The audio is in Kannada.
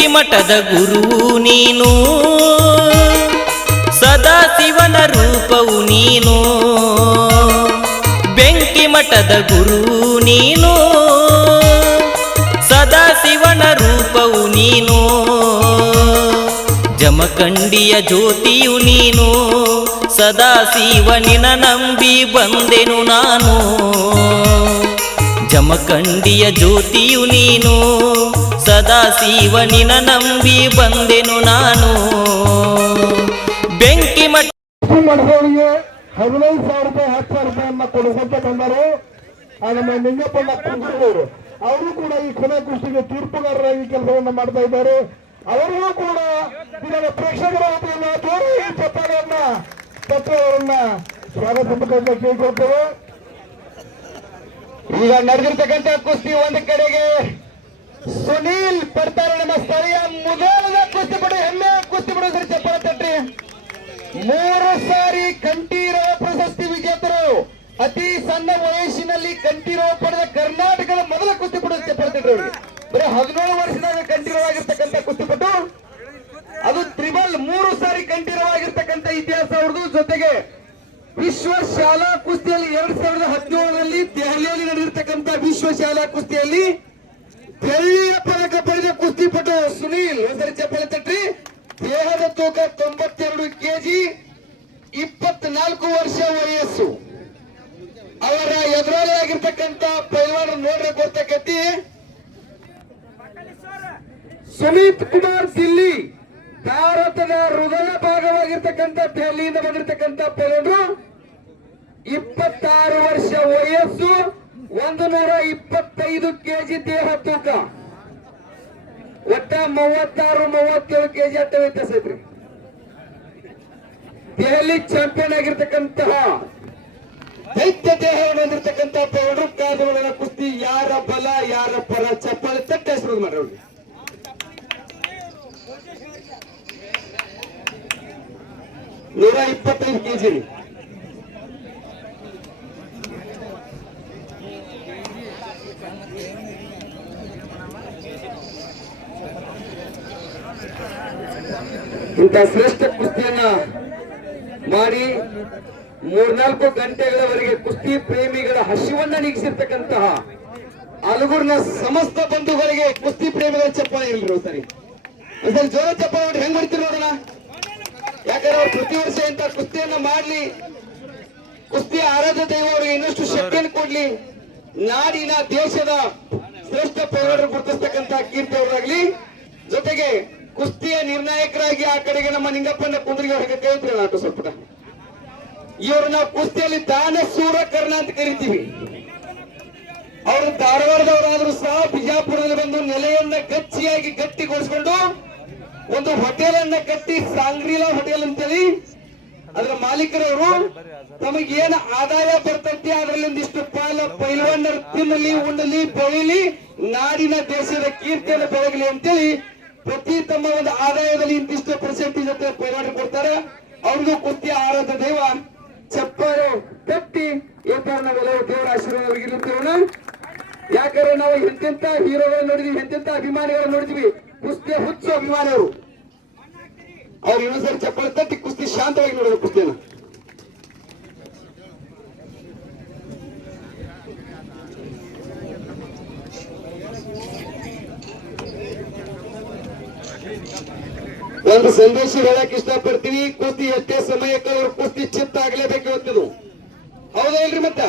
ಬೆಂಕಿ ಮಠದ ಗುರು ನೀನು. ಸದಾ ಶಿವನ ರೂಪವು ನೀನು. ಬೆಂಕಿ ಮಠದ ಗುರು ನೀನು. ಸದಾ ಶಿವನ ರೂಪವು ನೀನು. ಜಮಖಂಡಿಯ ಜ್ಯೋತಿಯು ನೀನು. ಸದಾ ಶಿವನಿನ ನಂಬಿ ಬಂದೆನು ನಾನು. ಜಮಖಂಡಿಯ ಜ್ಯೋತಿಯು ನೀನು. ಸದಾ ಶಿವನಿನ ನಂಬಿ ಬಂದೆನು ನಾನು. ಬೆಂಕಿ ಮಠ ಹದಿನೈದು ಸಾವಿರ ರೂಪಾಯಿ, ಹತ್ತು ಸಾವಿರ ರೂಪಾಯಿಯನ್ನ ಕೊಡಿಸಂತ ಬಂದರು. ನಮ್ಮ ಮಕ್ಕಳು ಕುಂಕೂರು ಅವರು ಕೂಡ ಈ ಕೊನೆ ಕೃಷಿಗೆ ತೀರ್ಪುಗಾರರಾಗಿ ಕೆಲಸವನ್ನು ಮಾಡ್ತಾ ಇದ್ದಾರೆ. ಅವರಿಗೂ ಕೂಡ ಇದರ ಪ್ರೇಕ್ಷಕರ ವತಿಯಿಂದ ಜೋರಿ ಚಪ್ಪಾಳೆಯನ್ನ ಸ್ವಾಗತ ಕೇಳ್ಕೊಳ್ತೇವೆ. ಈಗ ನಡೆದಿರ್ತಕ್ಕಂತ ಕುಸ್ತಿ ಒಂದು ಕಡೆಗೆ ಸುನೀಲ್ ಪಡ್ತಾರೆ ನಮ್ಮ ಸ್ಥಳೀಯ ಮುಗಾಲದ ಕುಸ್ತಿ ಪಡೆ ಹೆಮ್ಮೆ ಕುಸ್ತಿ ಸರಿ ಚಪ್ಪಲ ತಟ್ರಿ ಮೂರು ಸಾರಿ ಕಂಠೀರವ ಪ್ರಶಸ್ತಿ ವಿಜೇತರು. ಅತಿ ಸಣ್ಣ ವಯಸ್ಸಿನಲ್ಲಿ ಕಂಠೀರವ ಪಡೆದ ಕರ್ನಾಟಕದ ಮೊದಲ ಕುಸ್ತಿ ಪಡೋದು ಚಪ್ಪಲ ತಟ್ರಿ ಅವ್ರಿಗೆ. ಬರೀ ಹದಿನೇಳು ವರ್ಷದಾಗ ಕಂಠೀರವಾಗಿರ್ತಕ್ಕಂಥ ಕುಸ್ತಿಪಟು ಅದು ತ್ರಿಬಲ್ ಮೂರು ಸಾರಿ ಕಂಠೀರವಾಗಿರ್ತಕ್ಕಂಥ ಇತಿಹಾಸ ಅವ್ರದ್ದು. ಜೊತೆಗೆ ವಿಶ್ವ ಶಾಲಾ ಕುಸ್ತಿಯಲ್ಲಿ ಎರಡ್ ಸಾವಿರದ ಹದಿನೇಳರಲ್ಲಿ ದೆಹಲಿಯಲ್ಲಿ ಶಾಲಾ ಕುಸ್ತಿಯಲ್ಲಿ ಬೆಳ್ಳಿಯ ಪದಕ ಪಡೆದ ಕುಸ್ತಿಪಟು ಸುನೀಲ್ ಒಂದ್ಸರಿ ಚಪ್ಪಲಿ ತಟ್ಟಿ, ದೇಹದ ತೂಕ ತೊಂಬತ್ತೆರಡು ಕೆಜಿ ಇಪ್ಪತ್ನಾಲ್ಕು ವರ್ಷ ವಯಸ್ಸು. ಅವರ ಎದುರಾಗಿರ್ತಕ್ಕಂತ ಪೈಲ್ವಾನ ನೋಡ್ರೆ ಗೊತ್ತಕತಿ ಸುನೀತ್ ಕುಮಾರ್ ದಿಲ್ಲಿ ಭಾರತದ ಹೃದಯ ಭಾಗವಾಗಿರ್ತಕ್ಕಂಥ ದೆಹಲಿಯಿಂದ ಬಂದಿರತಕ್ಕಂಥ ಪೈಲವರು ಇಪ್ಪತ್ತಾರು ವರ್ಷ ವಯಸ್ಸು. ಒಂದು ನೂರ ಇಪ್ಪತ್ತೈದು ಕೆಜಿ ದೇಹ ತೂಕ. ಒಟ್ಟ ಮೂವತ್ತಾರು, ಮೂವತ್ತೇಳು ಕೆಜಿ ಅಟ್ಟ ವ್ಯತ್ಯಾಸ ದೆಹಲಿ ಚಾಂಪಿಯನ್ ಆಗಿರ್ತಕ್ಕಂತಹ ದೈತ್ಯ ದೇಹ ಹೊಂದಿರತಕ್ಕಂತ ಪೌಡ್ರು ಕಾದುಗಳ ಕುಸ್ತಿ, ಯಾರ ಬಲ, ಯಾರ ಪರ, ಚಪ್ಪಾಳೆ ತಟ್ಟ ಹೆಸರು ಮಾಡ್ರಿ. ನೂರ ಇಪ್ಪತ್ತೈದು ಕೆಜಿ ಇಂಥ ಶ್ರೇಷ್ಠ ಕುಸ್ತಿಯನ್ನ ಮಾಡಿ ಮೂರ್ನಾಲ್ಕು ಗಂಟೆಗಳವರೆಗೆ ಕುಸ್ತಿ ಪ್ರೇಮಿಗಳ ಹಸಿವನ್ನ ನೀಗಿಸಿರ್ತಕ್ಕಂತಹ ಅಲಗೂರಿನ ಸಮಸ್ತ ಬಂಧುಗಳಿಗೆ ಕುಸ್ತಿ ಪ್ರೇಮಿಗಳ ಚಪ್ಪಾಳೆ ಇಲ್ರಿ ಸರಿ. ಒಂದ್ಸರಿ ಜೋರ ಚಪ್ಪಾಳೆ ಹೊಡಿ ಹೆಂಗ್ ಹೊಡಿತೀರಿ ನೋಡೋಣ? ಯಾಕಂದ್ರೆ ಅವ್ರು ಪ್ರತಿ ವರ್ಷ ಇಂತ ಕುಸ್ತಿಯನ್ನ ಮಾಡ್ಲಿ. ಕುಸ್ತಿ ಆರಾಧ್ಯ ದೈವ ಇನ್ನಷ್ಟು ಶಕ್ತಿಯನ್ನು ಕೊಡ್ಲಿ. ನಾಡಿನ ದೇಶದ ಶ್ರೇಷ್ಠ ಪೌರರು ಗುರುತಿಸ್ತಕ್ಕಂತ ಕೀರ್ತಿ ಅವರಾಗ್ಲಿ ಜೊತೆಗೆ ಕುಸ್ತಿಯ ನಿರ್ಣಾಯಕರಾಗಿ ಆ ಕಡೆಗೆ ನಮ್ಮ ನಿಂಗಪ್ಪನ ಕುಂದ್ರಿಗೆ ಹೊರಗೆ ಕೈತ್ರಿ ನಾಟು ಸ್ವಲ್ಪ ಇವರು ನಾವು ಕುಸ್ತಿಯಲ್ಲಿ ದಾನ ಕರ್ಣ ಅಂತ ಕರಿತೀವಿ. ಅವರು ಧಾರವಾಡದವರಾದ್ರೂ ಸಹ ಬಿಜಾಪುರದಲ್ಲಿ ಬಂದು ನೆಲೆಯನ್ನ ಗಚ್ಚಿಯಾಗಿ ಗಟ್ಟಿಗೊಳಿಸಿಕೊಂಡು ಒಂದು ಹೋಟೆಲ್ ಅನ್ನ ಕಟ್ಟಿ ಸಾಂಗ್ರೀಲಾ ಹೋಟೆಲ್ ಅಂತೇಳಿ ಅದರ ಮಾಲೀಕರವರು ತಮಗೆ ಏನು ಆದಾಯ ಬರ್ತೈತಿ ಅದರಲ್ಲಿ ಒಂದಿಷ್ಟು ಪಾಲ ಪೈಲ್ವಾನರು ತಿನ್ನಲಿ, ಉಣ್ಣಲಿ, ಬೆಳಿಲಿ, ನಾಡಿನ ದೇಶದ ಕೀರ್ತಿಯನ್ನು ಬೆಳಗಲಿ ಅಂತೇಳಿ ಪ್ರತಿ ತಮ್ಮ ಒಂದು ಆದಾಯದಲ್ಲಿ ಇಂತಿಷ್ಟು ಪರ್ಸೆಂಟೇಜ್ ಅಂತ ಪೈಲಾಟ ಕೊಡ್ತಾರೆ. ಅವ್ರಿಗೂ ಕುಸ್ತಿ ಆರಾಧ ದೇವ. ಚಪ್ಪಾರು ಕಟ್ಟಿ ಏಕಾರ ನಾವೆಲ್ಲ ದೇವರ ಆಶೀರ್ವಾದ ಯಾಕಂದ್ರೆ ನಾವು ಎಂತೆಂತ ಹೀರೋಗಳನ್ನು ನೋಡಿದ್ವಿ ಎಂತೆಂತ ಅಭಿಮಾನಿಗಳನ್ನು ನೋಡಿದ್ವಿ. ಕುಸ್ತಿ ಹುಚ್ಚು ಅಭಿಮಾನಿಯವರು. ಅವ್ರು ಇನ್ನೊಂದ್ಸರಿ ಚಪ್ಪಳ ತಟ್ಟಿ ಕುಸ್ತಿ ಶಾಂತವಾಗಿ ನೋಡೋದು ಕುಸ್ತಿನ ಒಂದು ಸಂದೇಶ ಹೇಳಕ್ ಇಷ್ಟಪಡ್ತೀವಿ ಕುಸ್ತಿ ಎಷ್ಟೇ ಸಮಯಕ್ಕೆ ಅವ್ರ ಕುಸ್ತಿ ಚಿತ್ತ ಆಗ್ಲೇಬೇಕು ಇವತ್ತಿದು. ಹೌದಾ ಇಲ್ರಿ ಮತ್ತ?